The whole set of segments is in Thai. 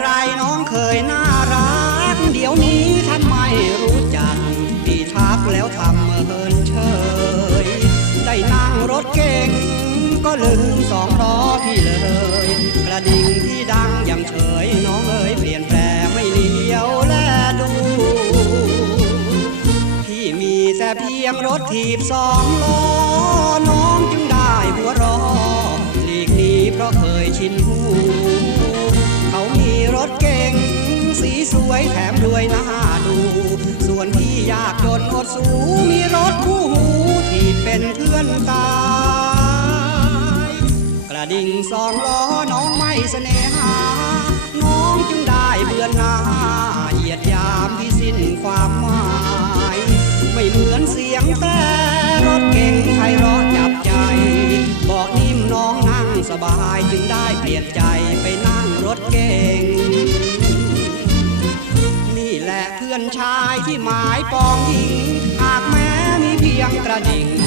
ไรน้องเคยน่ารัก เดี๋ยวนี้ท่านไม่รู้จัก พี่ทักแล้วทำเฮินเฉย ได้นั่งรถเก่ง ก็ลืมสองล้อพี่เลย กระดิ่งที่ดังยังเฉยน้องเอ๋ยเปลี่ยนแปลไม่เลี้ยวแลดู พี่มีแต่เพียงรถถีบสองล้อน้องจึงได้หัวรอหลีกหนีเพราะเคยชินหู ถเก่ง สีสวยแถมด้วยหน้าดู ส่วนพี่ยากจนอดสูมีรถคู่หูที่เป็นเพื่อนตาย กระดิ่งสองล้อน้องไม่เสน่หา น้องจึงได้เบือนหน้าเหยียดยามที่สิ้นความหมาย ไม่เหมือนเสียงแต่รถเก่งใครรอจับใจ บอกนิ่มน้องนั่งสบายจึงได้เปลี่ยนใจไปนั่งรถเก่ง และเพื่อนชายที่หมายปองหญิง หากแม้มีเพียงกระดิ่ง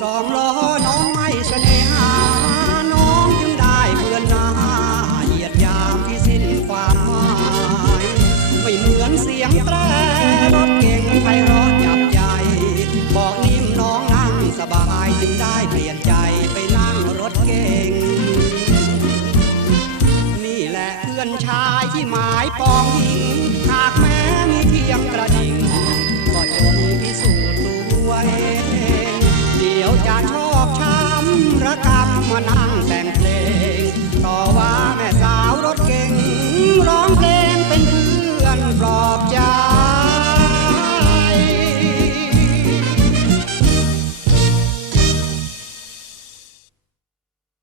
สองล้อน้องไม่เสน่หา น้องจึงได้เพื่อนหน้าเหยียดยามที่สิ้นความหมาย ไม่เหมือนเสียงแตรรถเก่งไพเราะจับใจบอกนิ่มน้องนั่งสบายจึงได้เปลี่ยนใจไปนั่งรถเก่ง นี่แหละเพื่อนชายที่หมายปองหญิงหากแม้มีเพียงกระ